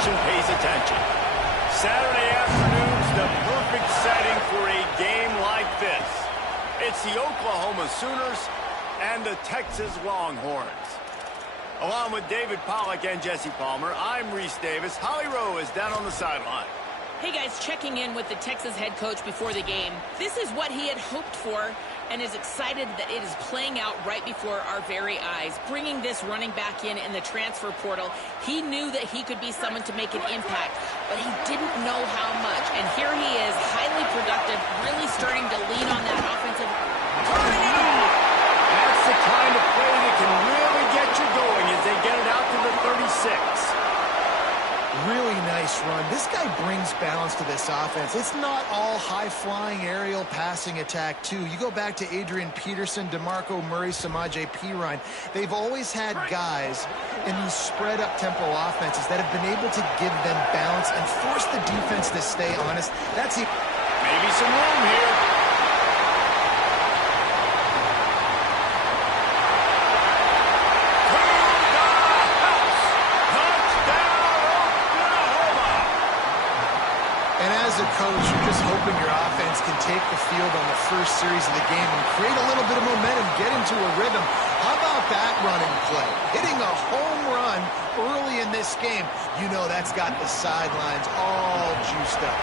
nation pays attention. Saturday afternoon's the perfect setting for a game like this. It's the Oklahoma Sooners and the Texas Longhorns. Along with David Pollack and Jesse Palmer, I'm Reese Davis. Holly Rowe is down on the sideline. Hey guys, checking in with the Texas head coach before the game. This is what he had hoped for and is excited that it is playing out right before our very eyes. Bringing this running back in the transfer portal, he knew that he could be someone to make an impact, but he didn't know how much. And here he is, highly productive, really starting to lean on that offensive. That's the kind of play that can really get you going as they get it out to the 36. Really nice run. This guy brings balance to this offense. It's not all high-flying aerial passing attack, too. You go back to Adrian Peterson, DeMarco Murray, Samaje Perine. They've always had guys in these spread-up tempo offenses that have been able to give them balance and force the defense to stay honest. That's it. Maybe some room here. Coach, you're just hoping your offense can take the field on the first series of the game and create a little bit of momentum, get into a rhythm. How about that running play? Hitting a home run early in this game. You know that's got the sidelines all juiced up.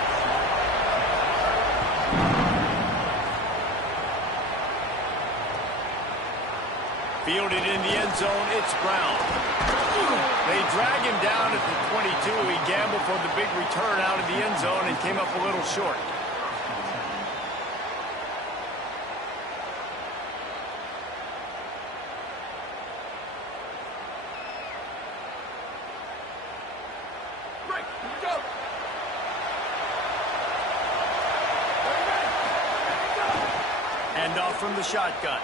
Fielded in the end zone, it's Brown. They drag him down at the 22. He gambled for the big return out of the end zone and came up a little short. Hand off from the shotgun.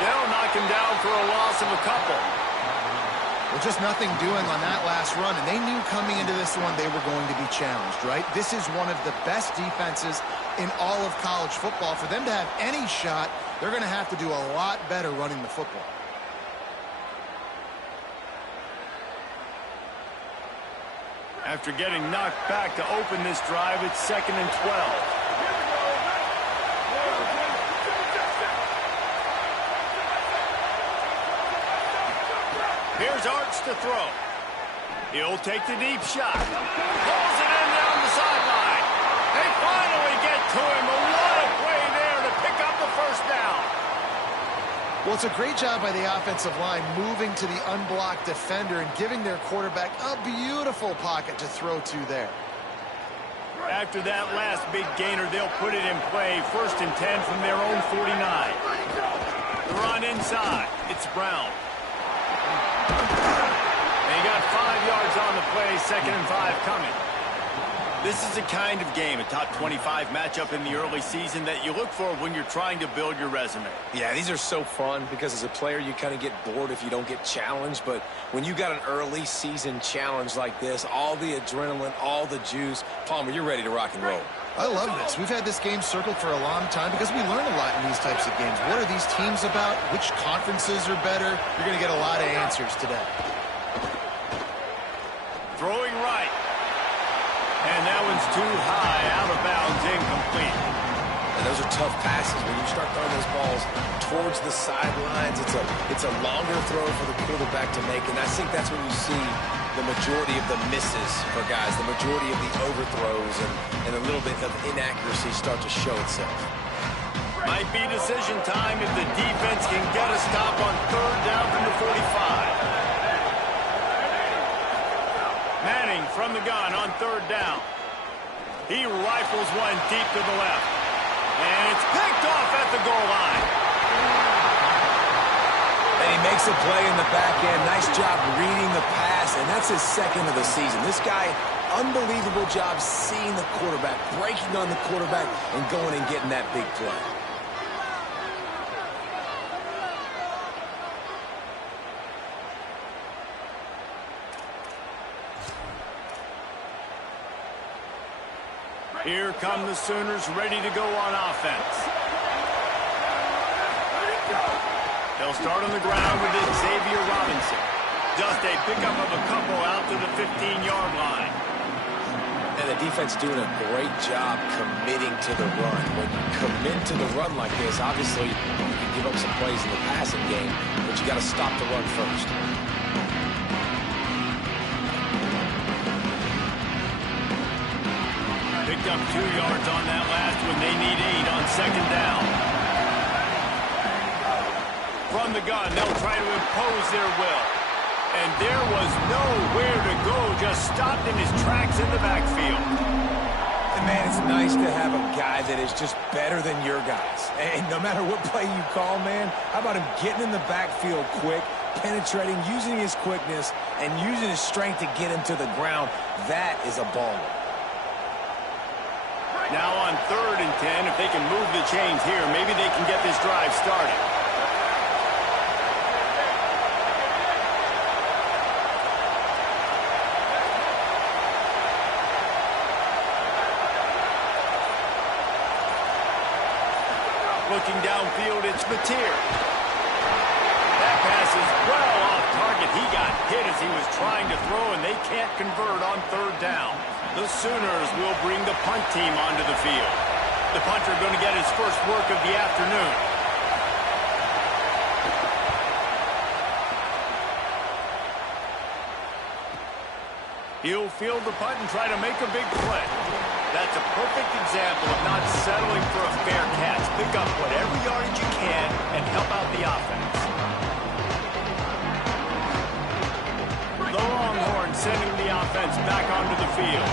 They'll knock him down for a loss of a couple. Well, just nothing doing on that last run, and they knew coming into this one they were going to be challenged, right? This is one of the best defenses in all of college football. For them to have any shot, they're going to have to do a lot better running the football. After getting knocked back to open this drive, it's 2nd and 12. Here's Arch to throw. He'll take the deep shot. Pulls it in down the sideline. They finally get to him. What a play there to pick up the first down. Well, it's a great job by the offensive line moving to the unblocked defender and giving their quarterback a beautiful pocket to throw to there. After that last big gainer, they'll put it in play. 1st and 10 from their own 49. The run inside. It's Brown. They got 5 yards on the play, 2nd and 5 coming. This is the kind of game, a top 25 matchup in the early season, that you look for when you're trying to build your resume. Yeah, these are so fun because as a player you kind of get bored if you don't get challenged, but when you got an early season challenge like this, all the adrenaline, all the juice, Palmer, you're ready to rock and roll. I love this. We've had this game circled for a long time because we learn a lot in these types of games. What are these teams about? Which conferences are better? You're going to get a lot of answers today. Throwing right. And that one's too high, out of bounds, incomplete. And those are tough passes. When you start throwing those balls towards the sidelines, it's a longer throw for the quarterback to make, and I think that's when you see the majority of the misses for guys, the majority of the overthrows, and a little bit of inaccuracy start to show itself. Might be decision time if the defense can get a stop on 3rd down from the 45. Manning from the gun on 3rd down. He rifles one deep to the left. And it's picked off at the goal line. And he makes a play in the back end. Nice job reading the pass, and that's his 2nd of the season. This guy, unbelievable job seeing the quarterback, breaking on the quarterback, and going and getting that big play. Here come the Sooners ready to go on offense. They'll start on the ground with Xavier Robinson. Just a pickup of a couple out to the 15-yard line. the defense doing a great job committing to the run. When you commit to the run like this, obviously you can give up some plays in the passing game, but you got to stop the run first. Picked up 2 yards on that last one. They need 8 on second down. From the gun, they'll try to impose their will. And there was nowhere to go, just stopped in his tracks in the backfield. And man, it's nice to have a guy that is just better than your guys. And no matter what play you call, man, how about him getting in the backfield quick, penetrating, using his quickness, and using his strength to get him to the ground. That is a baller. Now on 3rd and 10, if they can move the chains here, maybe they can get this drive started. Looking downfield, it's Mateer. That pass is well off target. He got hit as he was trying to throw, and they can't convert on 3rd down. The Sooners will bring the punt team onto the field. The punter going to get his first work of the afternoon. He'll field the punt and try to make a big play. That's a perfect example of not settling for a fair catch. Pick up whatever yardage you can and help out the offense. The Longhorns sending the offense back onto the field.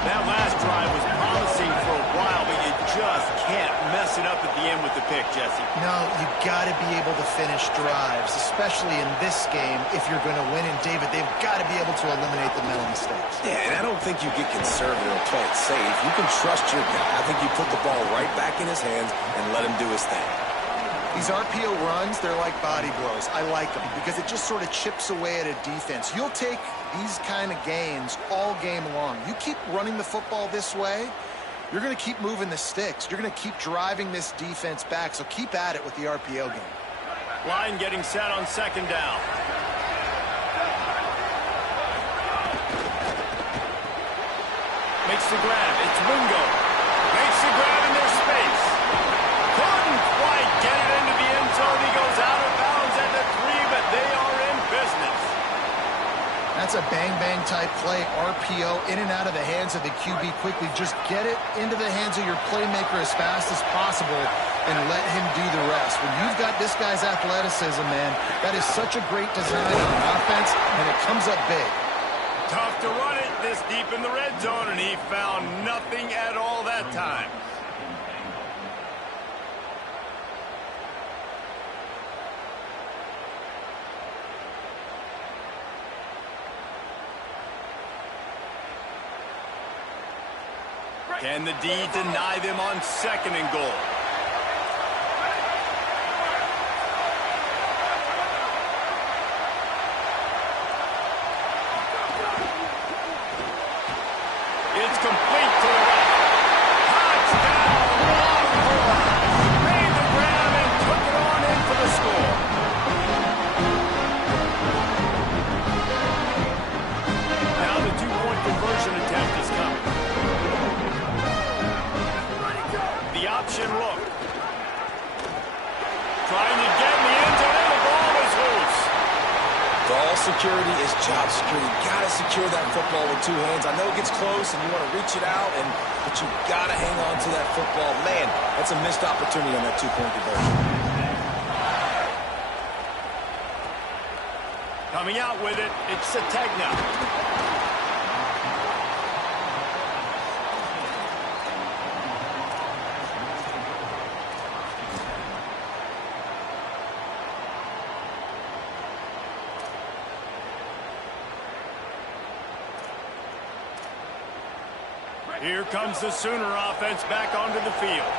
That last drive was promising for a while, but you just can't mess it up at the end with the pick, Jesse. No, you got to be able to finish drives, especially in this game. If you're going to win, and David, they've got to be able to eliminate the mental mistakes. Yeah, and I don't think you get conservative or play it safe. You can trust your guy. I think you put the ball right back in his hands and let him do his thing. These RPO runs, they're like body blows. I like them because it just sort of chips away at a defense. You'll take these kind of gains all game long. You keep running the football this way, you're going to keep moving the sticks. You're going to keep driving this defense back, so keep at it with the RPO game. Line getting set on 2nd down. Makes the grab. It's Wingo. Makes the grab in their space. Couldn't quite get it into the end zone. He goes out of bounds at the 3, but they are in business. That's a bang-bang type play. RPO in and out of the hands of the QB quickly. Just get it into the hands of your playmaker as fast as possible and let him do the rest. When you've got this guy's athleticism, man, that is such a great design on offense, and it comes up big. Tough to run it this deep in the red zone, and he found nothing at all that time. Can the D deny them on 2nd and goal? It's complete to the right. Touchdown, Longhorns. Made the grab and took it on in for the score. Now the 2-point conversion attempt is coming. The option look. Trying to get in the end zone, and the ball is loose. Ball security is job security. You got to secure that football with 2 hands. I know it gets close and you want to reach it out, but you got to hang on to that football. Man, that's a missed opportunity on that 2-point conversion. Coming out with it, it's Sategna. Here comes the Sooner offense back onto the field.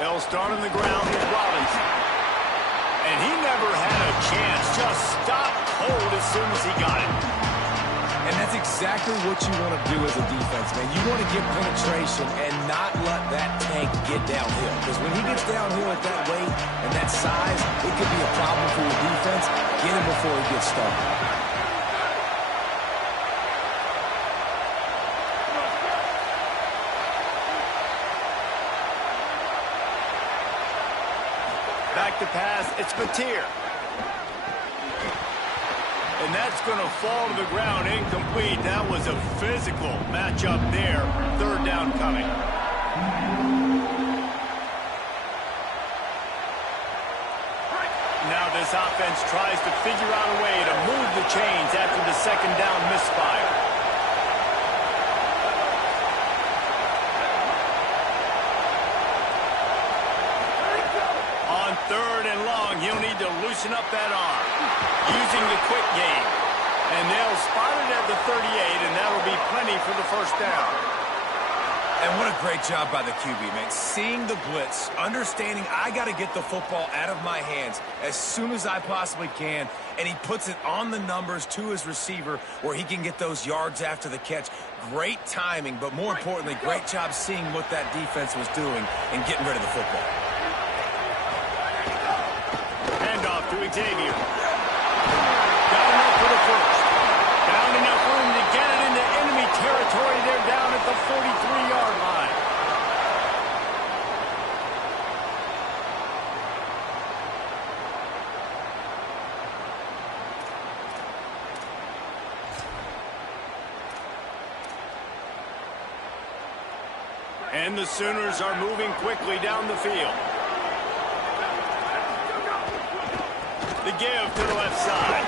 They'll start on the ground with Robinson. And he never had a chance. Just stopped cold as soon as he got it. And that's exactly what you want to do as a defense, man. You want to get penetration and not let that tank get downhill. Because when he gets downhill at that weight and that size, it could be a problem for your defense. Get him before he gets started. the pass. It's Mateer. And that's going to fall to the ground incomplete. That was a physical matchup there. Third down coming. Now this offense tries to figure out a way to move the chains after the second down misfire. On third and long, he'll need to loosen up that arm using the quick game. And they'll spot it at the 38, and that'll be plenty for the first down. And what a great job by the QB, man. Seeing the blitz, understanding I got to get the football out of my hands as soon as I possibly can, and he puts it on the numbers to his receiver where he can get those yards after the catch. Great timing, but more importantly, great job seeing what that defense was doing and getting rid of the football. Handoff to Xavier. Got enough for the first. Found enough room to get it into enemy territory. They're down at the 43-yard line. And the Sooners are moving quickly down the field. The give to the left side.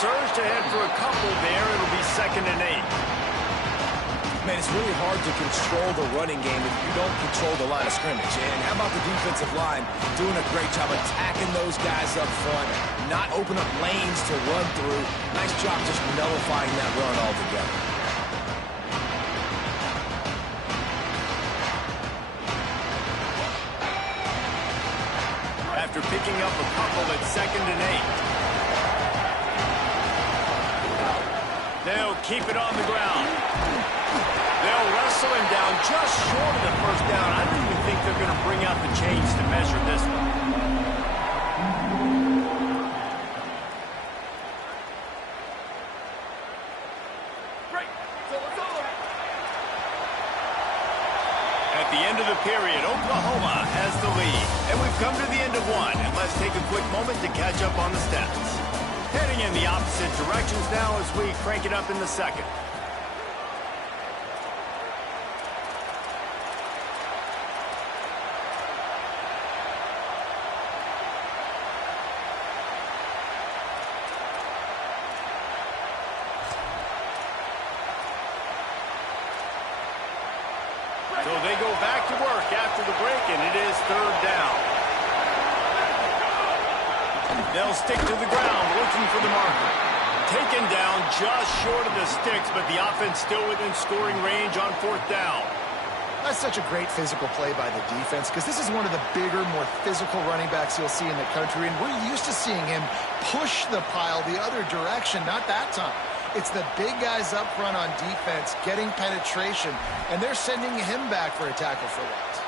Surged ahead for a couple there. It'll be 2nd and 8. Man, it's really hard to control the running game if you don't control the line of scrimmage. And how about the defensive line doing a great job attacking those guys up front, not open up lanes to run through. Nice job just nullifying that run altogether. After picking up a couple at 2nd and 8. They'll keep it on the ground. They'll wrestle him down just short of the first down. I don't even think they're going to bring out the chains to measure this one. At the end of the period, Oklahoma has the lead. And we've come to the end of one. And let's take a quick moment to catch up on the stats. Heading in the opposite directions now as we crank it up in the second. So they go back to work after the break, and it is 3rd down. They'll stick to the ground, looking for the marker. Taken down just short of the sticks, but the offense still within scoring range on 4th down. That's such a great physical play by the defense because this is one of the bigger, more physical running backs you'll see in the country, and we're used to seeing him push the pile the other direction, not that time. It's the big guys up front on defense getting penetration, and they're sending him back for a tackle for loss.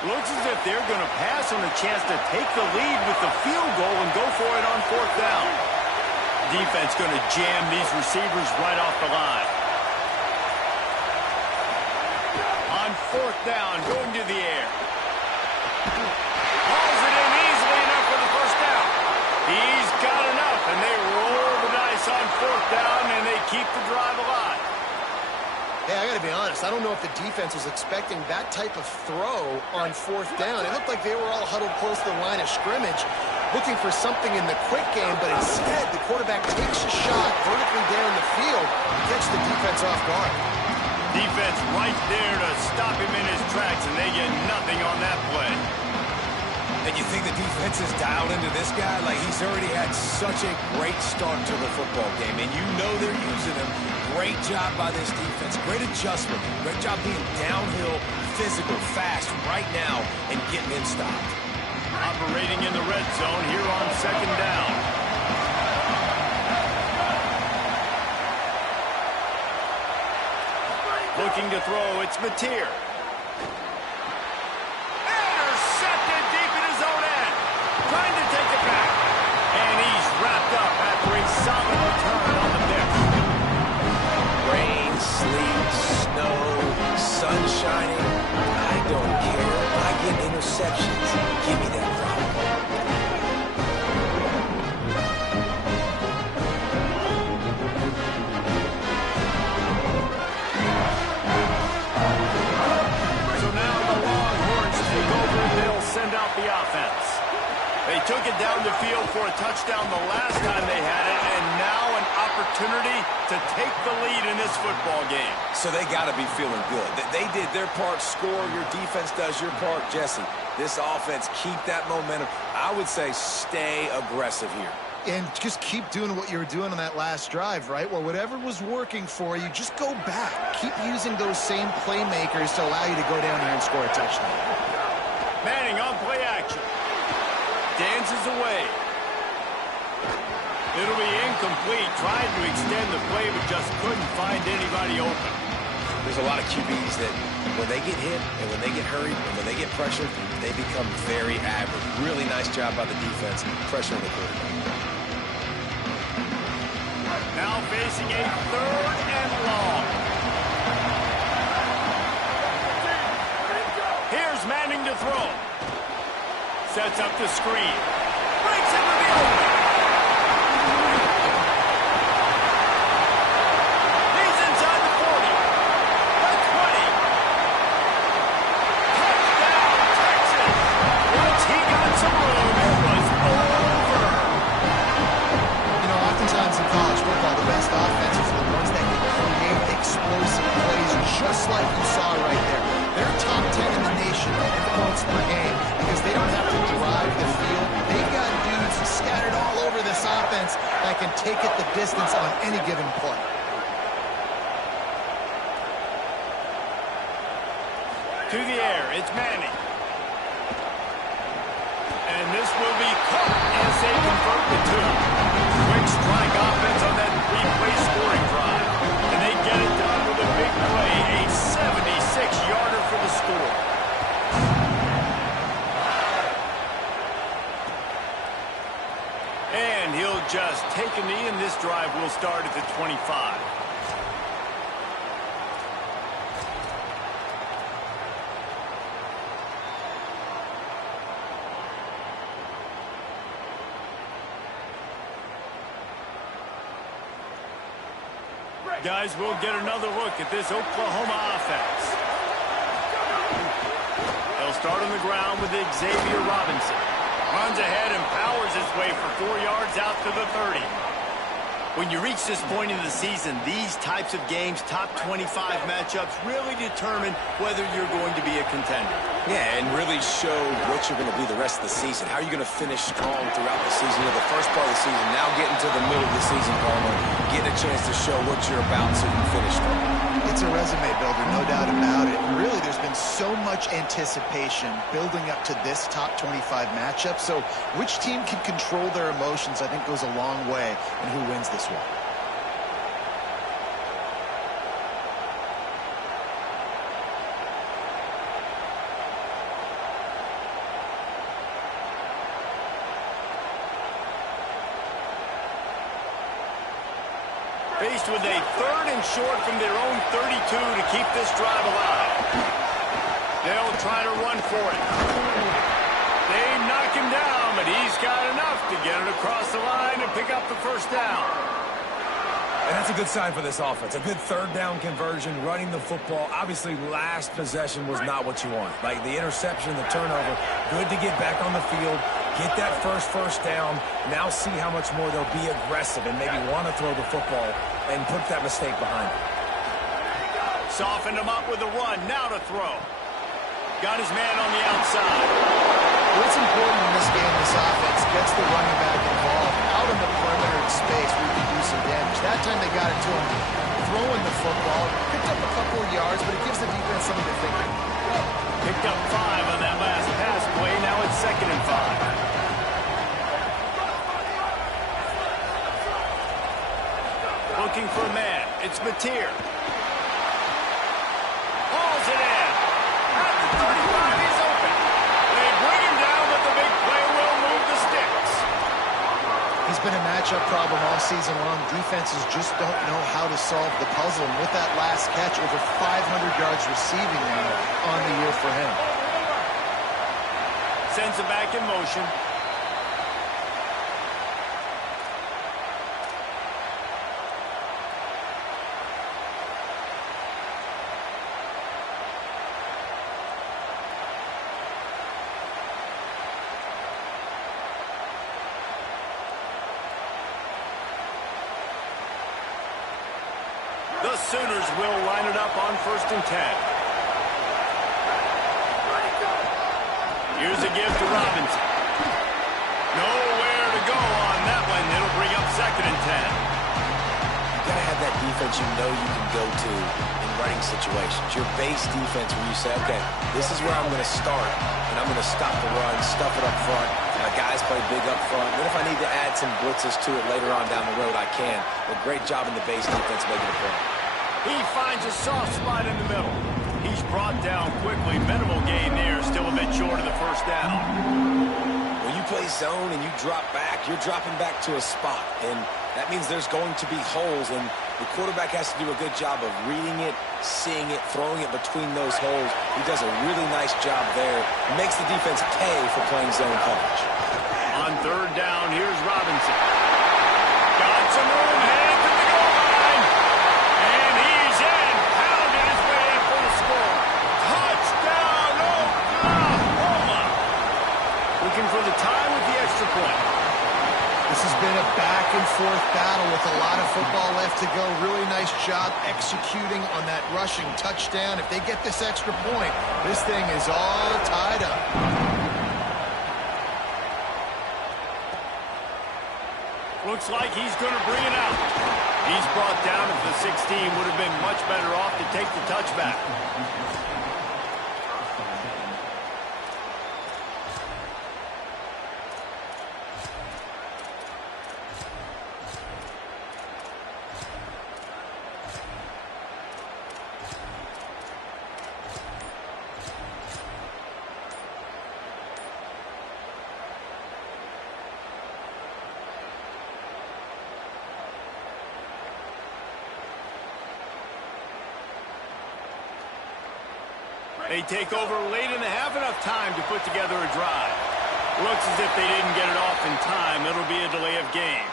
Looks as if they're going to pass on the chance to take the lead with the field goal and go for it on 4th down. Defense going to jam these receivers right off the line. On 4th down, going to the air. Hauls it in easily enough for the first down. He's got enough, and they roll the dice on 4th down, and they keep the drive alive. Hey, I got to be honest. I don't know if the defense was expecting that type of throw on 4th down. It looked like they were all huddled close to the line of scrimmage, looking for something in the quick game, but instead the quarterback takes a shot vertically down the field to catch the defense off guard. Defense right there to stop him in his tracks, and they get nothing on that play. And you think the defense is dialed into this guy? Like, he's already had such a great start to the football game, and you know they're using him. Great job by this defense. Great adjustment. Great job being downhill, physical, fast right now, and getting him stopped. Operating in the red zone here on 2nd down. Looking to throw, it's Mateer. Intercepted deep in his own end. Trying to take it back. And he's wrapped up after a solid return on the pitch. sun shining. I don't care. I get interceptions. Give me that rock. So now the Longhorns take over and they'll send out the offense. They took it down the field for a touchdown the last time they had it, and now an opportunity to take the lead in this football game. So they got to be feeling good. They did their part, score. Your defense does your part. Jesse, this offense, keep that momentum. I would say stay aggressive here. And just keep doing what you were doing on that last drive, right? Well, whatever was working for you, just go back. Keep using those same playmakers to allow you to go down here and score a touchdown. Manning on play action. Dances away. It'll be incomplete. Trying to extend the play, but just couldn't find anybody open. There's a lot of QBs that when they get hit and when they get hurried and when they get pressured, they become very average. Really nice job by the defense pressuring the quarterback. Now facing a 3rd and long. Here's Manning to throw. Sets up the screen. Breaks into the open. He's inside the 40. The 20. Touchdown, Texas. Once he got some room, it was over. You know, oftentimes in college football, the best offenses are the ones that can create explosive plays, just like you saw right there. They're top 10 in the nation in points per game because they don't have to drive the field. They've got dudes scattered all over this offense that can take it the distance on any given play. To the air, it's Manning. And this will be caught as they convert the 2. Quick strike offense on that 3-play scoring drive. And they get it done with a big play, a 76-yarder for the score. And he'll just take a knee, and this drive will start at the 25. Guys, we'll get another look at this Oklahoma offense. They'll start on the ground with Xavier Robinson. Runs ahead and powers his way for 4 yards out to the 30. When you reach this point in the season, these types of games, top 25 matchups, really determine whether you're going to be a contender. Yeah, and really show what you're going to be the rest of the season. How are you going to finish strong throughout the season? You know, the first part of the season, now getting to the middle of the season, Palmer, getting a chance to show what you're about so you can finish strong. It's a resume builder, no doubt about it. And really, there's been so much anticipation building up to this top 25 matchup. So which team can control their emotions, I think, goes a long way in who wins this one. Faced with a 3rd and short from their own 32 to keep this drive alive. They'll try to run for it. They knock him down, but he's got enough to get it across the line and pick up the first down. And that's a good sign for this offense. A good 3rd down conversion, running the football. Obviously, last possession was not what you want. Like the interception, the turnover, good to get back on the field, get that first down. Now see how much more they'll be aggressive and maybe want to throw the football and put that mistake behind them. Softened him up with a run. Now to throw. Got his man on the outside. What's important in this game, this offense gets the running back involved out in the perimeter space where you can do some damage. That time they got it to him throwing the football. Picked up a couple of yards, but it gives the defense something to think of. Picked up 5 on that last pass play. Now it's 2nd and 5. Looking for a man. It's Mateer. Hauls it in. At the 35, he's open. They bring him down, but the big play will move the sticks. He's been a matchup problem all season long. Defenses just don't know how to solve the puzzle. And with that last catch, over 500 yards receiving now on the year for him. Sends it back in motion. The Sooners will line it up on 1st and 10. Here's a give to Robinson. Nowhere to go on that one. It'll bring up 2nd and 10. You got to have that defense you know you can go to in running situations. Your base defense where you say, okay, this is where I'm going to start, and I'm going to stop the run, stuff it up front. My guys play big up front. Then if I need to add some blitzes to it later on down the road, I can. But great job in the base defense making a play. He finds a soft spot in the middle. He's brought down quickly. Minimal gain there. Still a bit short of the 1st down. When you play zone and you drop back, you're dropping back to a spot. And that means there's going to be holes. And the quarterback has to do a good job of reading it, seeing it, throwing it between those holes. He does a really nice job there. Makes the defense pay for playing zone coverage. On 3rd down, here's Robinson. Got some room. Headed to the goal line. And he's in. Pounded his way in for the score. Touchdown, Oklahoma. Looking for the tie with the extra point. This has been a back-and-forth battle with a lot of football left to go. Really nice job executing on that rushing touchdown. If they get this extra point, this thing is all tied up. Looks like he's going to bring it out. He's brought down at the 16. Would have been much better off to take the touchback. They take over late in the half, enough time to put together a drive. Looks as if they didn't get it off in time. It'll be a delay of game.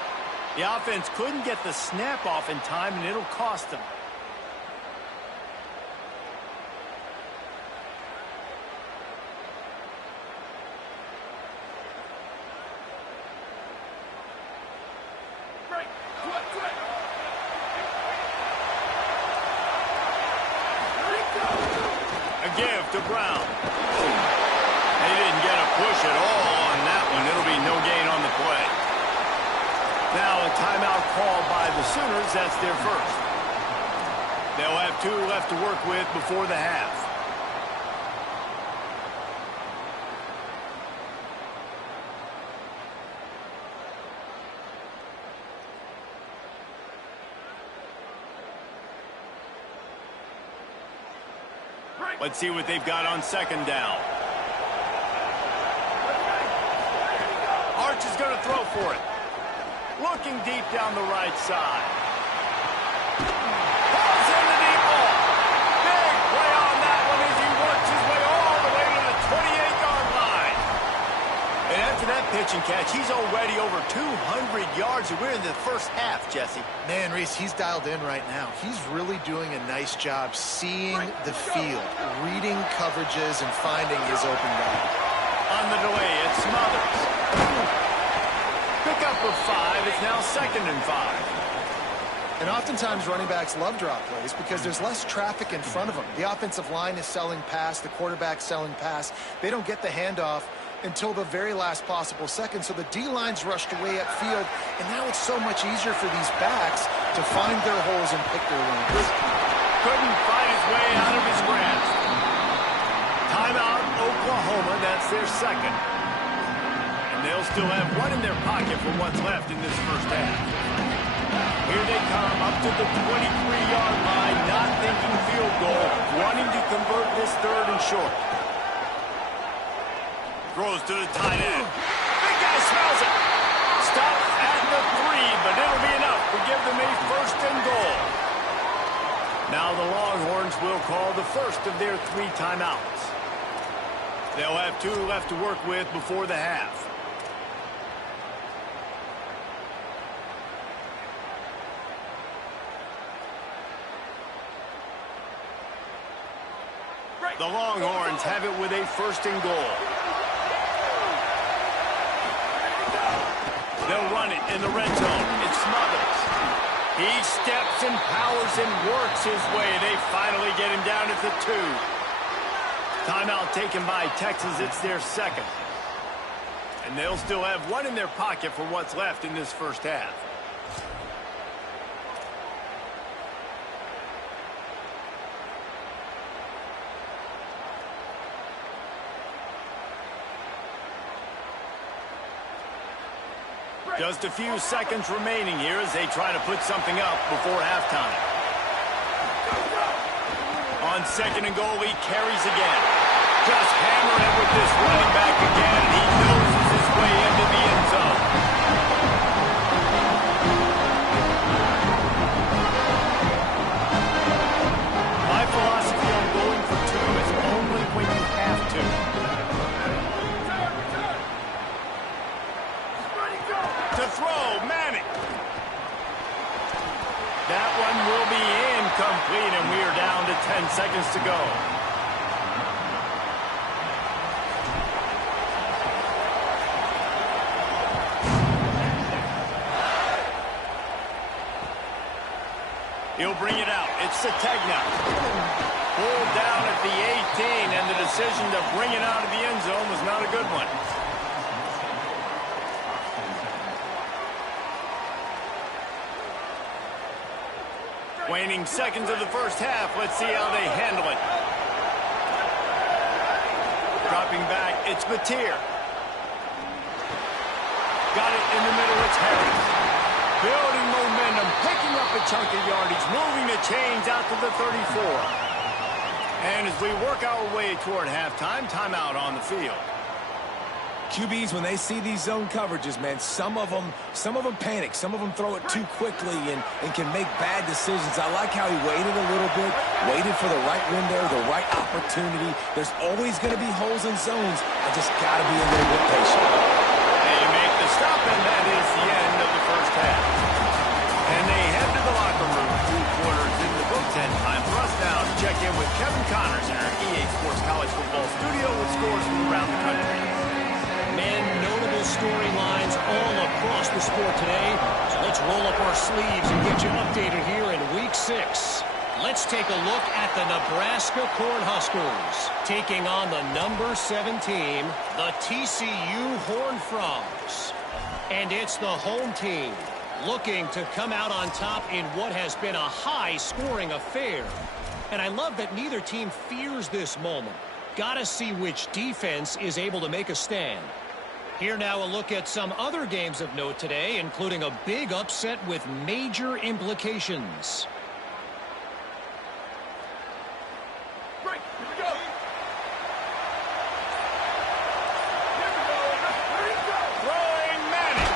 The offense couldn't get the snap off in time, and it'll cost them. Give to Brown. They didn't get a push at all on that one. It'll be no gain on the play. Now a timeout called by the Sooners. That's their first. They'll have 2 left to work with before the half. Let's see what they've got on 2nd down. Arch is going to throw for it. Looking deep down the right side. Pulls in the deep ball. Big play on that one as he works his way all the way to the 28-yard line. And after that pitch and catch, he's already over 200 yards. And we're in the first half, Jesse. Man, Reese, he's dialed in right now. He's really doing a nice job seeing the field, reading coverages, and finding his open guy. On the delay, it's Smothers. Pick up of 5. It's now 2nd and 5. And oftentimes running backs love drop plays because there's less traffic in front of them. The offensive line is selling pass, the quarterback's selling pass. They don't get the handoff until the very last possible second. So the D-line's rushed away upfield, and now it's so much easier for these backs to find their holes and pick their lanes. Couldn't fight his way out of his grasp. Timeout, Oklahoma. That's their second. And they'll still have one in their pocket for what's left in this first half. Here they come up to the 23-yard line, not thinking field goal, wanting to convert this 3rd and short. Throws to the tight end. Big guy smells it. Stopped at the 3, but it'll be enough to give them a first and goal. Now the Longhorns will call the first of their 3 timeouts. They'll have 2 left to work with before the half. The Longhorns have it with a first and goal. They'll run it in the red zone. It's Smothers. He steps and powers and works his way. They finally get him down at the 2. Timeout taken by Texas. It's their second. And they'll still have 1 in their pocket for what's left in this first half. Just a few seconds remaining here as they try to put something up before halftime. On second and goal, he carries again. Just hammering with this running back again, and he noses his way into the end zone. My philosophy on going for 2 is only when you have to. To throw, Manning. That one will be incomplete, and we are down to 10 seconds to go. He'll bring it out. It's Sategna. Pulled down at the 18, and the decision to bring it out of the end zone was not a good one. Waning seconds of the first half. Let's see how they handle it. Dropping back, it's Mateer. Got it in the middle, it's Harris. Building momentum, picking up a chunk of yardage, moving the chains out to the 34. And as we work our way toward halftime, timeout on the field. QBs, when they see these zone coverages, man, some of them panic. Some of them throw it too quickly and can make bad decisions. I like how he waited a little bit, waited for the right window, the right opportunity. There's always going to be holes in zones. I just got to be a little bit patient. They make the stop, and that is the end of the first half. And they head to the locker room. 2 quarters in the books, and time for us now to check in with Kevin Connors in our EA Sports College Football studio with scores from around the country. Man, notable storylines all across the sport today. So let's roll up our sleeves and get you updated here in Week 6. Let's take a look at the Nebraska Cornhuskers taking on the number 7 team, the TCU Horned Frogs. And it's the home team looking to come out on top in what has been a high-scoring affair. And I love that neither team fears this moment. Gotta see which defense is able to make a stand. Here now a look at some other games of note today, including a big upset with major implications. Break. Here we go. Throwing Manning.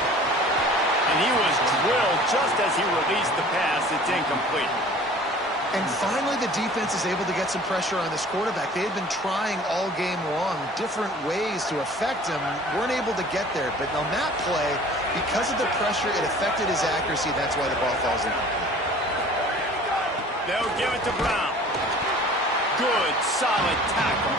And he was drilled just as he released the pass. It's incomplete. And finally, the defense is able to get some pressure on this quarterback. They had been trying all game long different ways to affect him. Weren't able to get there. But on that play, because of the pressure, it affected his accuracy. That's why the ball falls in. They'll give it to Brown. Good, solid tackle.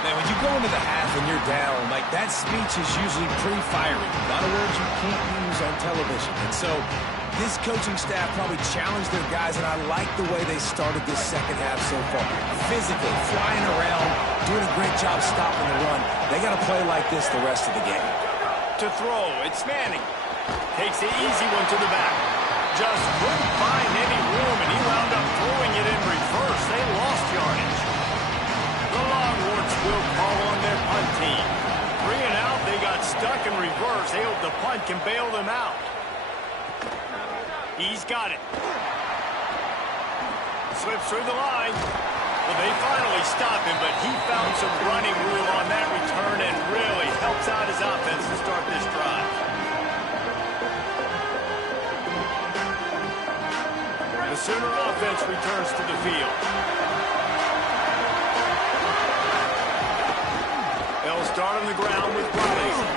Man, when you go into the half and you're down, like that speech is usually pretty fiery. A lot of words you can't use on television. And so this coaching staff probably challenged their guys, and I like the way they started this second half so far. Physically, flying around, doing a great job stopping the run. They got to play like this the rest of the game. To throw, it's Manning. Takes the easy one to the back. Just couldn't find any room, and he wound up throwing it in reverse. They lost yardage. The Longhorns will call on their punt team. 3 and out, they got stuck in reverse. They hope the punt can bail them out. He's got it. Slips through the line. Well, they finally stop him, but he found some running room on that return and really helps out his offense to start this drive. The Sooner offense returns to the field. They'll start on the ground with Robinson.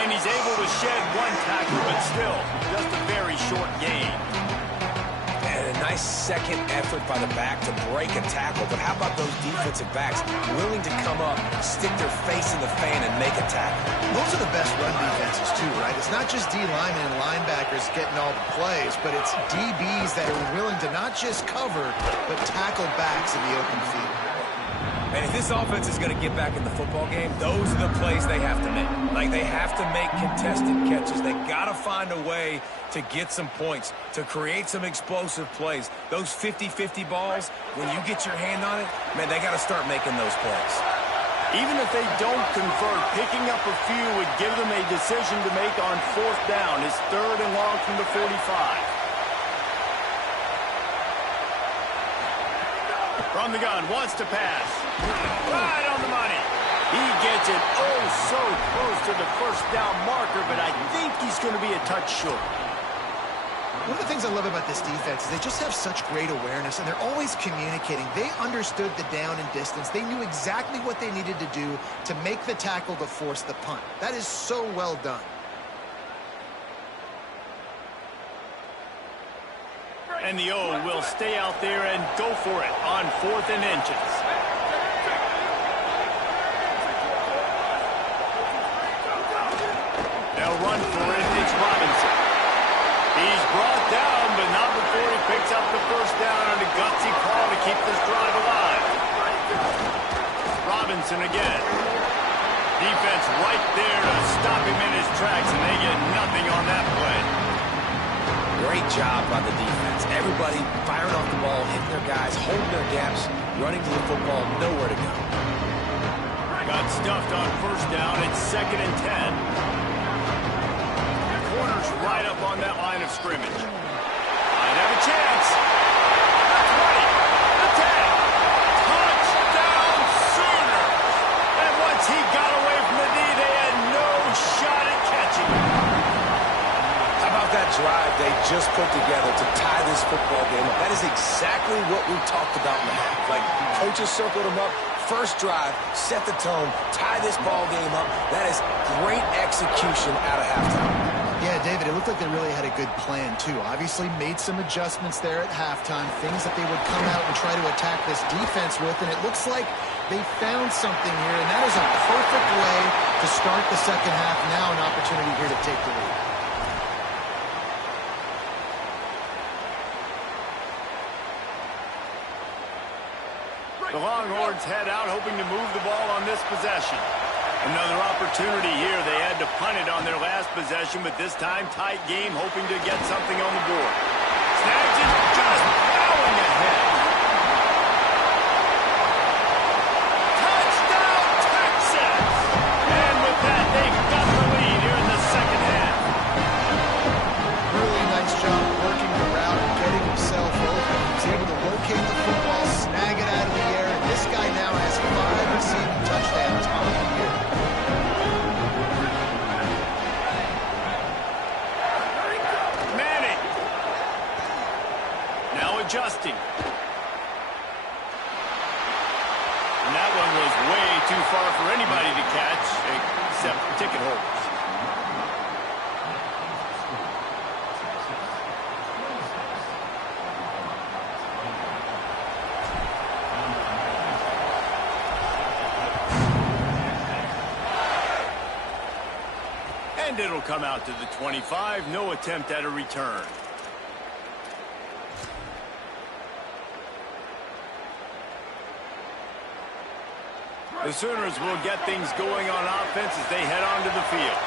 And he's able to shed one tackle, but still, just a very short gain. And a nice second effort by the back to break a tackle. But how about those defensive backs willing to come up, stick their face in the fan, and make a tackle? Those are the best run defenses, too, right? It's not just D linemen and linebackers getting all the plays, but it's DBs that are willing to not just cover, but tackle backs in the open field. And if this offense is going to get back in the football game, those are the plays they have to make. Like, they have to make contested catches. They got to find a way to get some points, to create some explosive plays. Those 50-50 balls, when you get your hand on it, man, they got to start making those plays. Even if they don't convert, picking up a few would give them a decision to make on fourth down. It's 3rd and long from the 45. From the gun, wants to pass. Right on the money. He gets it so close to the first down marker, but I think he's going to be a touch short. One of the things I love about this defense is they just have such great awareness, and they're always communicating. They understood the down and distance. They knew exactly what they needed to do to make the tackle to force the punt. That is so well done. And the O will stay out there and go for it on 4th and inches. They'll run for it. It's Robinson. He's brought down, but not before he picks up the first down on a gutsy call to keep this drive alive. Robinson again. Defense right there to stop him in his tracks, and they get nothing on that play. Great job by the defense. Everybody firing off the ball, hitting their guys, holding their gaps, running to the football, nowhere to go. Got stuffed on first down. It's 2nd and 10. Corner's right up on that line of scrimmage. Might have a chance. The 20, the 10. Touchdown Sooners. And once he got away from the knee, they had no shot at catching him. How about that drive they just put together to tie this football game? That is exactly what we talked about in the half. Like, coaches circled them up. First drive, set the tone, tie this ball game up. That is great execution out of halftime. Yeah, David, it looked like they really had a good plan, too. Obviously made some adjustments there at halftime, things that they would come out and try to attack this defense with, and it looks like they found something here, and that is a perfect way to start the second half. Now an opportunity here to take the lead. The Longhorns head out, hoping to move the ball on this possession. Another opportunity here. They had to punt it on their last possession, but this time tight game, hoping to get something on the board. Snags it, just plowing ahead. Touchdown, Texas! And with that, they've got the lead here in the second half. Really nice job working the route and getting himself open. He was able to locate the football, snag it out of the air, and this guy now has 5 receiving touchdowns on the year. Manning. Now adjusting. And that one was way too far for anybody to catch, except ticket holders. And it'll come out to the 25. No attempt at a return. The Sooners will get things going on offense as they head onto the field.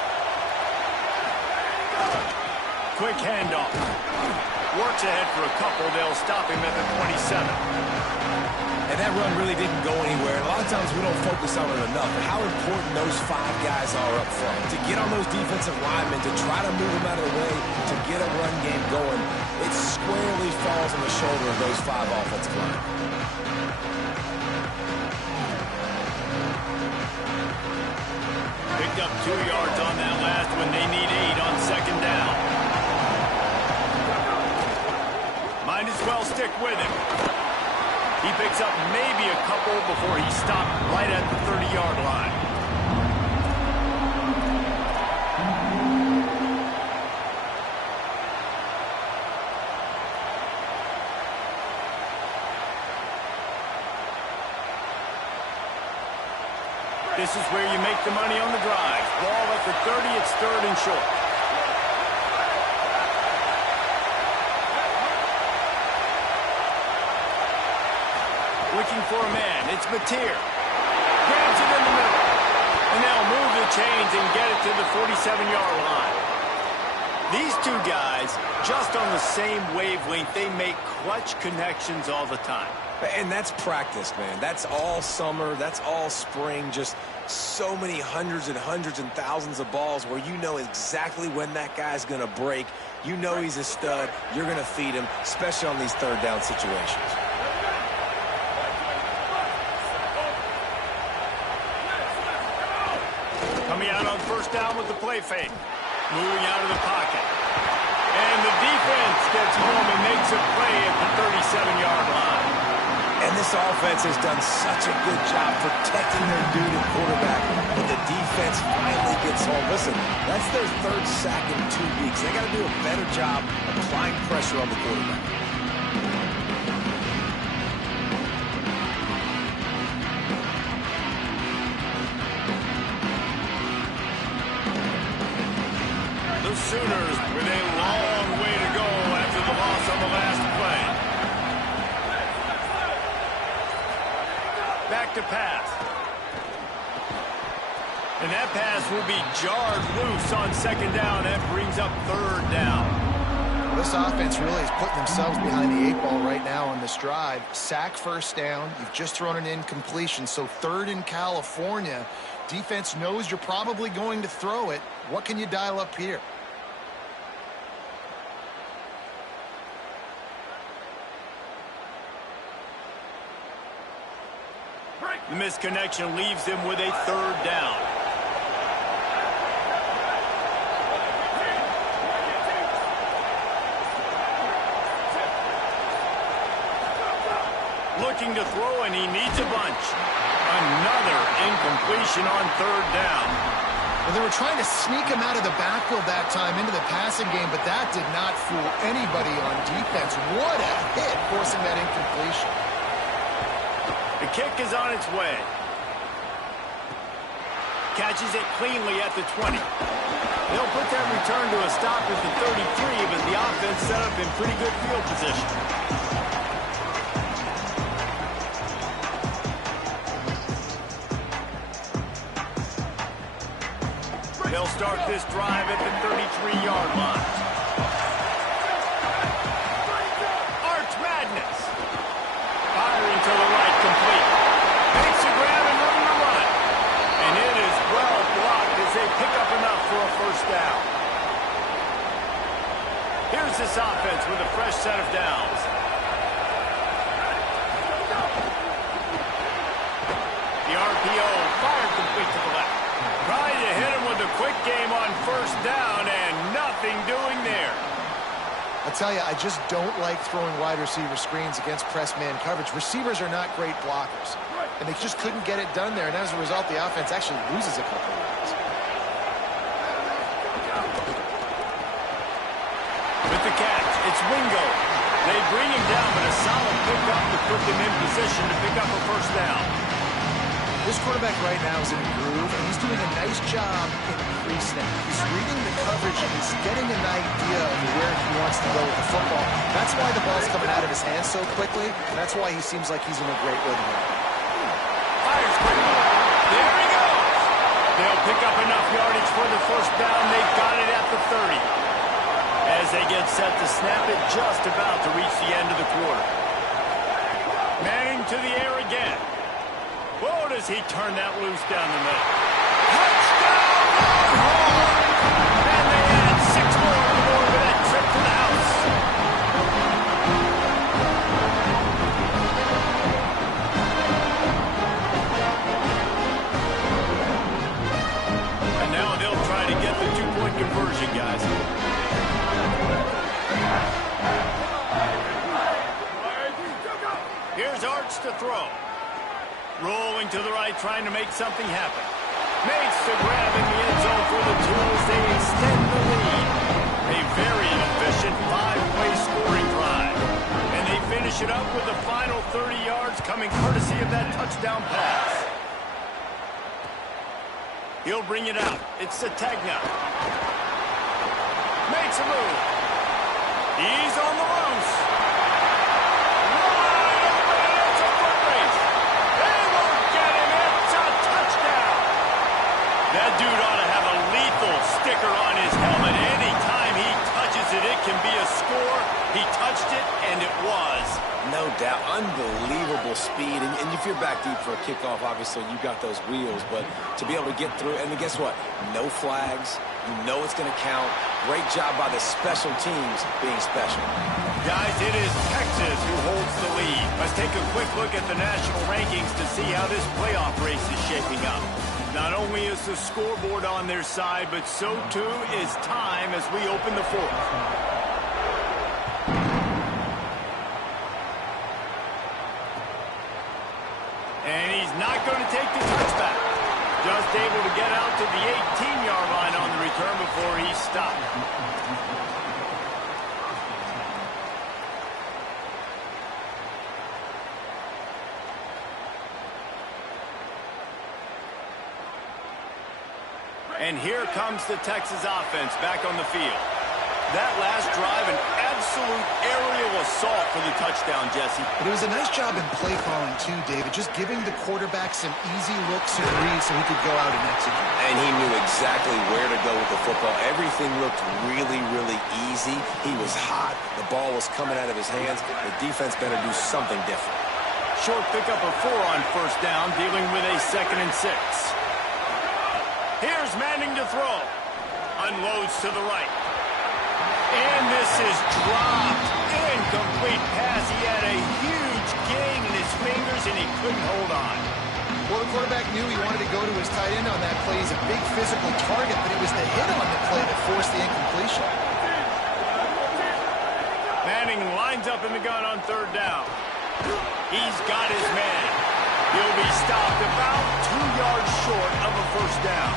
Quick handoff. Works ahead for a couple. They'll stop him at the 27. And that run really didn't go anywhere. And a lot of times we don't focus on it enough. But how important those 5 guys are up front. To get on those defensive linemen, to try to move them out of the way, to get a run game going, it squarely falls on the shoulder of those 5 offensive linemen. Picked up 2 yards on that last one. They need 8 on second down. well stick with him. He picks up maybe a couple before he stopped right at the 30-yard line. This is where you make the money on the drive. Ball at the 30, it's 3rd and short. Looking for a man, it's Mateer. Grabs it in the middle. And they'll move the chains and get it to the 47-yard line. These two guys, just on the same wavelength, they make clutch connections all the time. And that's practice, man. That's all summer. That's all spring. Just so many hundreds and thousands of balls where you know exactly when that guy's going to break. You know he's a stud. You're going to feed him, especially on these 3rd down situations. Coming out on 1st down with the play fake. Moving out of the pocket. And the defense gets home and makes a play at the 37-yard line. And this offense has done such a good job protecting their dude at quarterback, but the defense finally gets home. Listen, that's their 3rd sack in 2 weeks. They got to do a better job applying pressure on the quarterback. The Sooners with a long way to go after the loss on the last play. Back to pass. And that pass will be jarred loose on 2nd down. That brings up 3rd down. This offense really is putting themselves behind the 8 ball right now on this drive. Sack 1st down. You've just thrown an incompletion. So 3rd in California. Defense knows you're probably going to throw it. What can you dial up here? The misconnection leaves him with a 3rd down. Looking to throw, and he needs a bunch. Another incompletion on 3rd down. Well, they were trying to sneak him out of the backfield that time into the passing game, but that did not fool anybody on defense. What a hit, forcing that incompletion. The kick is on its way. Catches it cleanly at the 20. They'll put that return to a stop at the 33, but the offense set up in pretty good field position. They'll start this drive at the 33-yard line. Arch Madness. Firing to the right, complete. Makes a grab and room to run. And it is well blocked as they pick up enough for a 1st down. Here's this offense with a fresh set of downs. The RPO fired complete to the left. Trying to hit him with a quick game on 1st down and nothing doing there. I'll tell you, I just don't like throwing wide receiver screens against press man coverage. Receivers are not great blockers, and they just couldn't get it done there, and as a result, the offense actually loses a couple of yards. With the catch, it's Wingo. They bring him down, but a solid pickup to put them in position to pick up a 1st down. This quarterback right now is in a groove, and he's doing a nice job in pre-snap. He's reading the coverage, and he's getting an idea of where he wants to go with the football. That's why the ball's coming out of his hands so quickly, and that's why he seems like he's in a great rhythm right now. Fires quickly. There he goes. They'll pick up enough yardage for the 1st down. They got it at the 30. As they get set to snap it, just about to reach the end of the quarter. Manning to the air again. Whoa, does he turn that loose down the middle. Touchdown, Longhorns! And they add 6 more on the board with that trip to the house. And now they'll try to get the 2-point conversion, guys. Rolling to the right, trying to make something happen. Makes the grab in the end zone for the two as they extend the lead. A very efficient 5-play scoring drive. And they finish it up with the final 30 yards coming courtesy of that touchdown pass. He'll bring it out. It's Sategna. Makes a move. He's on the loose. Wide open. It's a foot race. They won't get him. It's a touchdown. That dude ought to have a lethal sticker on his helmet. Anytime he touches it, it can be a score. He touched it, and it was. No doubt. Unbelievable speed. And if you're back deep for a kickoff, obviously you got those wheels. But to be able to get through, and then guess what? No flags. You know it's going to count. Great job by the special teams being special. Guys, it is Texas who holds the lead. Let's take a quick look at the national rankings to see how this playoff race is shaping up. Not only is the scoreboard on their side, but so too is time as we open the fourth. And he's not going to take the touchback. Just able to get out to the 18-yard line on the return before he stopped. And here comes the Texas offense back on the field. That last drive, an absolute aerial assault for the touchdown, Jesse. But it was a nice job in play calling, too, David. Just giving the quarterback some easy looks and reads so he could go out and execute. And he knew exactly where to go with the football. Everything looked really, really easy. He was hot. The ball was coming out of his hands. The defense better do something different. Short pickup of 4 on first down, dealing with a 2nd and 6. Here's Manning to throw. Unloads to the right. And this is dropped. Incomplete pass. He had a huge gain in his fingers, and he couldn't hold on. Well, the quarterback knew he wanted to go to his tight end on that play. He's a big physical target, but it was the hit on the play that forced the incompletion. Manning lines up in the gun on 3rd down. He's got his man. He'll be stopped about 2 yards short of a first down.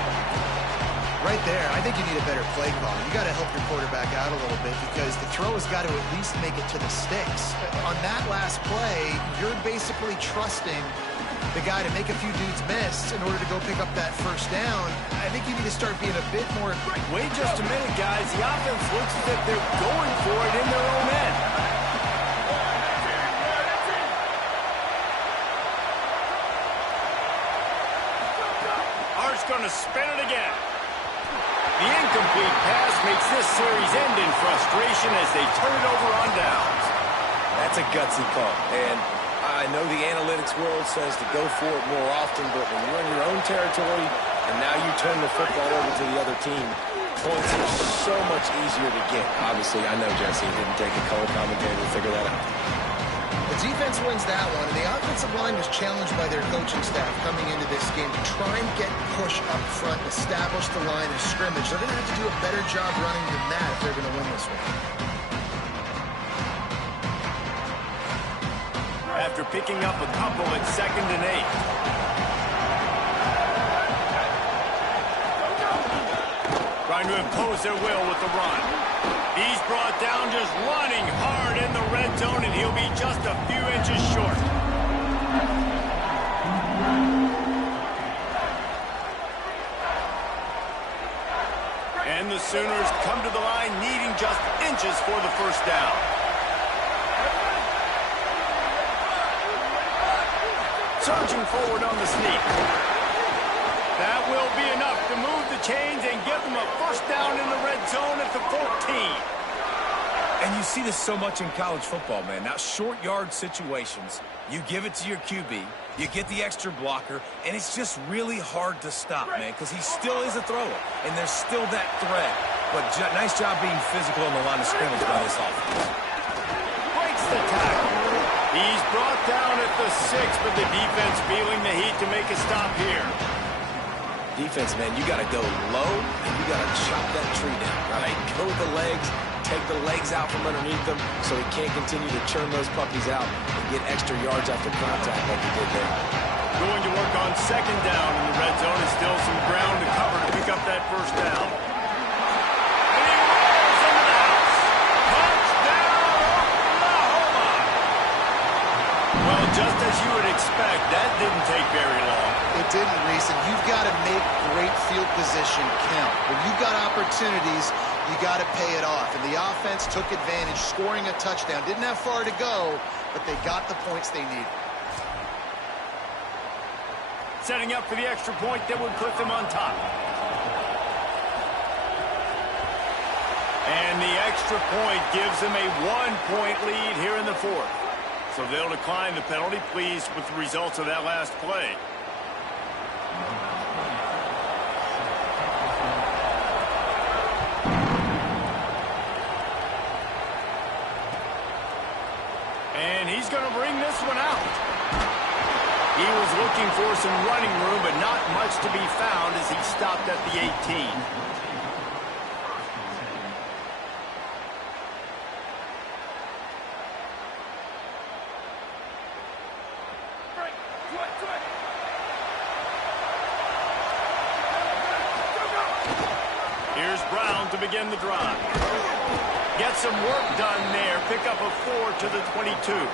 Right there, I think you need a better play call. You got to help your quarterback out a little bit because the throw has got to at least make it to the sticks. On that last play, you're basically trusting the guy to make a few dudes miss in order to go pick up that first down. I think you need to start being a bit more... Wait just a minute, guys. The offense looks as if they're going for it in their own end. Hart's going to spin it again. The incomplete pass makes this series end in frustration as they turn it over on downs. That's a gutsy call. And I know the analytics world says to go for it more often, but when you're in your own territory and now you turn the football over to the other team, points are so much easier to get. Obviously, I know, Jesse, it didn't take a color commentator to figure that out. The defense wins that one, and the offensive line was challenged by their coaching staff coming into this game to try and get push up front, establish the line of scrimmage. They're going to have to do a better job running than that if they're going to win this one. After picking up a couple at 2nd and 8. Trying to impose their will with the run. He's brought down just running hard in the red zone, and he'll be just a few inches short. And the Sooners come to the line needing just inches for the first down. Surging forward on the sneak. That will be enough to move the chains and give them a first down in the red zone at the 14. And you see this so much in college football, man. Now, short yard situations, you give it to your QB, you get the extra blocker, and it's just really hard to stop, man, because he still is a thrower, and there's still that threat. But nice job being physical on the line of scrimmage by this offense. Breaks the tackle. He's brought down at the 6, but the defense feeling the heat to make a stop here. Defense, man, you got to go low, and you got to chop that tree down, right? Go with the legs, take the legs out from underneath them so he can't continue to churn those puppies out and get extra yards after contact like he did there. going to work on second down in the red zone. It's still some ground to cover to pick up that first down. And he rolls into the house. Touchdown, Oklahoma! Well, just as you would expect, that didn't take very long. It didn't, Reese, and you've got to make great field position count. When you've got opportunities, you got to pay it off. And the offense took advantage, scoring a touchdown. Didn't have far to go, but they got the points they needed. Setting up for the extra point that would put them on top. And the extra point gives them a 1-point lead here in the fourth. So they'll decline the penalty, pleased with the results of that last play. And he's going to bring this one out. He was looking for some running room, but not much to be found as he stopped at the 18. Here's Brown to begin the drive. Get some work done there. Pick up a 4 to the 22.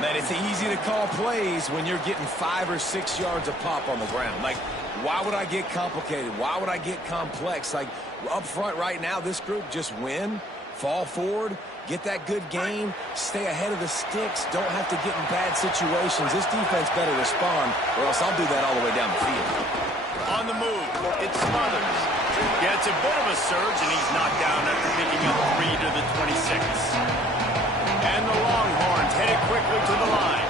Man, it's easy to call plays when you're getting 5 or 6 yards a pop on the ground. Like, why would I get complicated? Why would I get complex? Like, up front right now, this group just win, fall forward, get that good gain, stay ahead of the sticks, don't have to get in bad situations. This defense better respond, or else I'll do that all the way down the field. On the move, it's Smothers. Gets a bit of a surge, and he's knocked down after picking up 3 to the 26. And the Longhorns headed quickly to the line.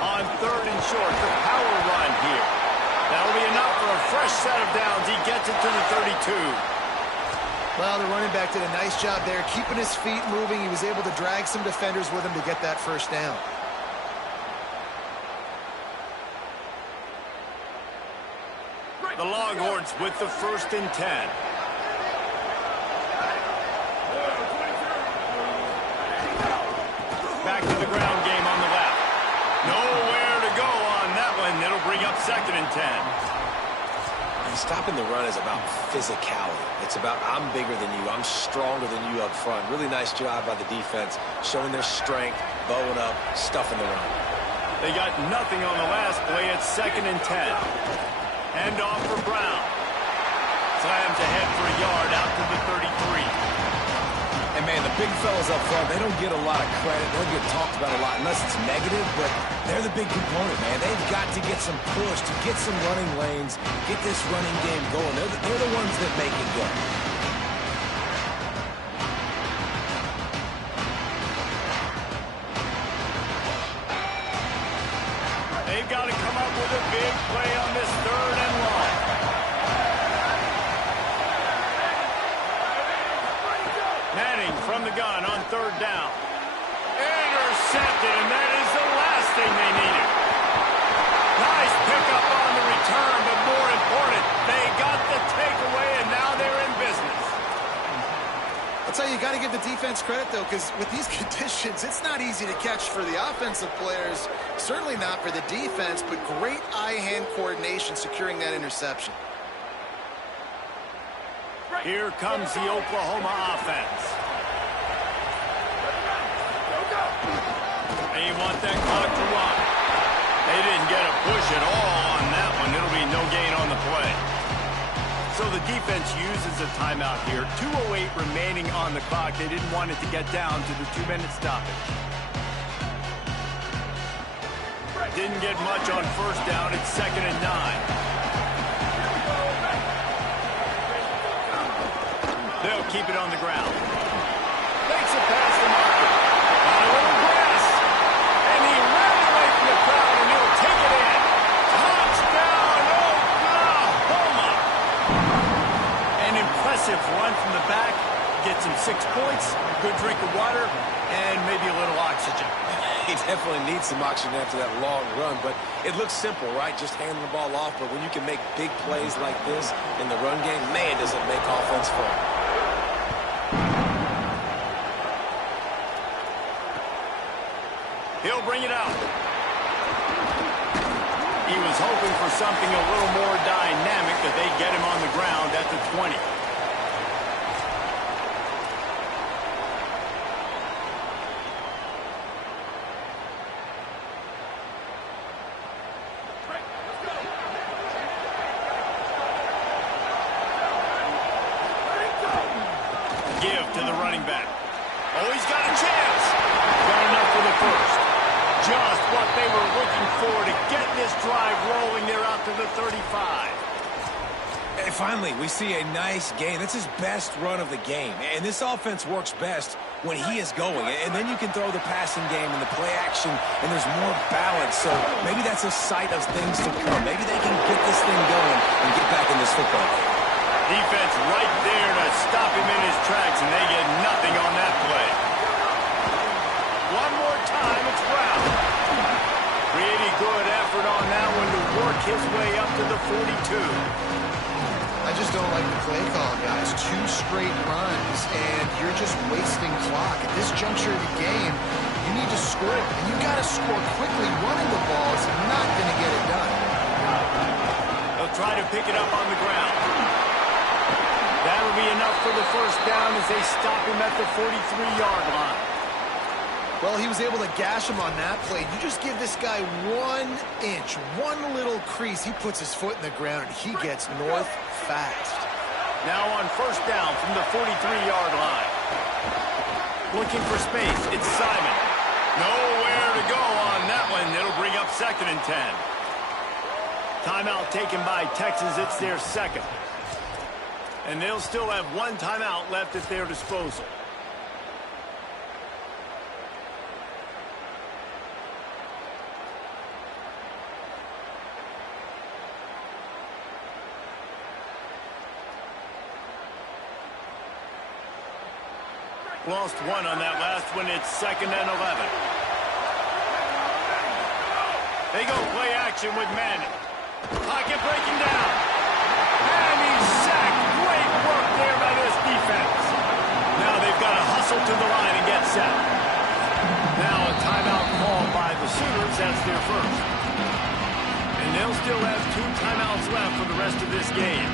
On third and short, the power run here. That'll be enough for a fresh set of downs. He gets it to the 32. Well, the running back did a nice job there, keeping his feet moving. He was able to drag some defenders with him to get that first down. The Longhorns with the 1st and 10. Back to the ground game on the left. Nowhere to go on that one. It'll bring up 2nd and 10. Stopping the run is about physicality. It's about I'm bigger than you, I'm stronger than you up front. Really nice job by the defense, showing their strength, bowing up, stuffing the run. They got nothing on the last play. It's 2nd and 10. Hand off for Brown. Slams ahead for a yard out to the 33. And, man, the big fellas up front, they don't get a lot of credit. They don't get talked about a lot unless it's negative, but they're the big component, man. They've got to get some push, to get some running lanes, get this running game going. They're the ones that make it go. They've got to come up with a big play on this 3rd and long. Manning from the gun on 3rd down. Intercepted, and that is the last thing they needed. Nice pickup on the return, but more important, they got the takeaway, and now they're in business. I'll tell you, you got to give the defense credit, though, because with these conditions, it's not easy to catch for the offensive players. Certainly not for the defense, but great eye-hand coordination securing that interception. Here comes the Oklahoma offense. They want that clock to run. They didn't get a push at all on that one. It'll be no gain on the play. So the defense uses a timeout here. 2:08 remaining on the clock. They didn't want it to get down to the 2-minute stoppage. Didn't get much on 1st down. It's 2nd and 9. They'll keep it on the ground. Makes it past the marker. On a little press. And he ran away from the crowd, and he'll take it in. Touchdown, Oklahoma! An impressive run from the back. Gets him 6 points, good drink of water, and maybe a little oxygen. He definitely needs some oxygen after that long run, but it looks simple, right? Just handing the ball off, but when you can make big plays like this in the run game, man, does it make offense fun. He'll bring it out. was hoping for something a little more dynamic, that they'd get him on the ground at the 20. Give to the running back. Oh, he's got a chance. Got enough for the first. Just what they were looking for to get this drive rolling. They're out to the 35. And finally, we see a nice gain. That's his best run of the game. And this offense works best when he is going. And then you can throw the passing game and the play action, and there's more balance. So maybe that's a sight of things to come. Maybe they can get this thing going and get back in this football game. Defense right there to stop him in his tracks, and they get nothing on that play. One more time, it's Brown. Pretty good effort on that one to work his way up to the 42. I just don't like the play call, guys. 2 straight runs, and you're just wasting clock. At this juncture of the game, you need to score, and you got to score quickly. Running the ball is not going to get it done. They'll try to pick it up on the ground. That'll be enough for the first down as they stop him at the 43-yard line. Well, he was able to gash him on that play. You just give this guy 1 inch, one little crease. He puts his foot in the ground, and he gets north fast. Now on first down from the 43-yard line. Looking for space. It's Simon. Nowhere to go on that one. It'll bring up 2nd and 10. Timeout taken by Texas. It's their second. And they'll still have 1 timeout left at their disposal. Lost 1 on that last one. It's 2nd and 11. They go play action with Manning. Pocket breaking down. And he's sacked. Great work there by this defense. Now they've got to hustle to the line and get set. Now a timeout called by the Sooners. That's their first. And they'll still have 2 timeouts left for the rest of this game.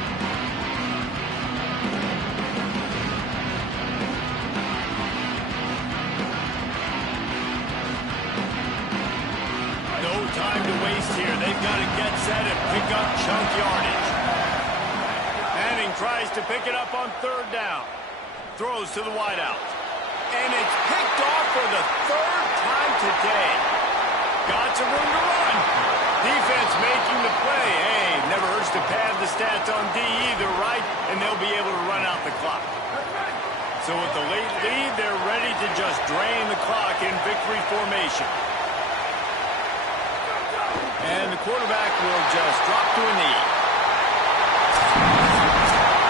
No time to waste here. They've got to get set and pick up chunk yardage. Manning tries to pick it up on 3rd down. Throws to the wideout. And it's picked off for the 3rd time today. Got some room to run. Defense making the play. Hey, never hurts to pad the stats on D either, right? And they'll be able to run out the clock. So with the late lead, they're ready to just drain the clock in victory formation. And the quarterback will just drop to a knee.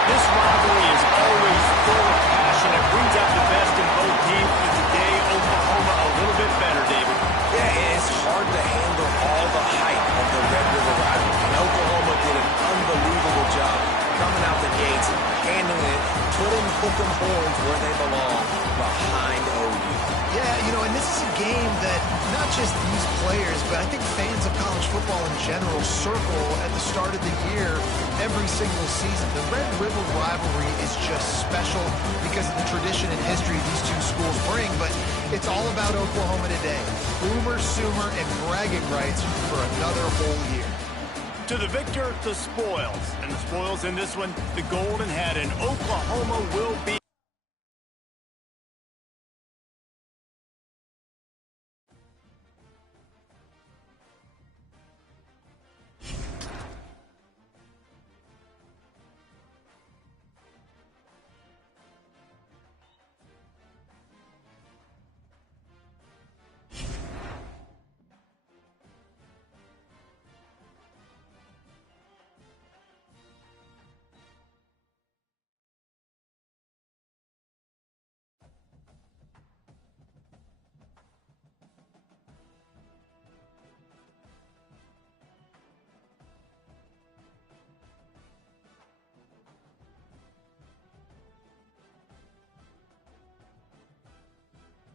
This rivalry is always full of passion. It brings out the best in both teams. But today, Oklahoma a little bit better, David. Yeah, it's hard to handle all the hype of the Red River rivalry. And Oklahoma did an unbelievable job coming out the gates, handling it, putting hook 'em horns where they belong, behind OU. Yeah, you know, and this is a game that not just these players, but I think fans of college football in general circle at the start of the year every single season. The Red River rivalry is just special because of the tradition and history these 2 schools bring, but it's all about Oklahoma today. Boomer, Sooner, and bragging rights for another whole year. To the victor, the spoils. And the spoils in this one, the Golden Hat, and Oklahoma will be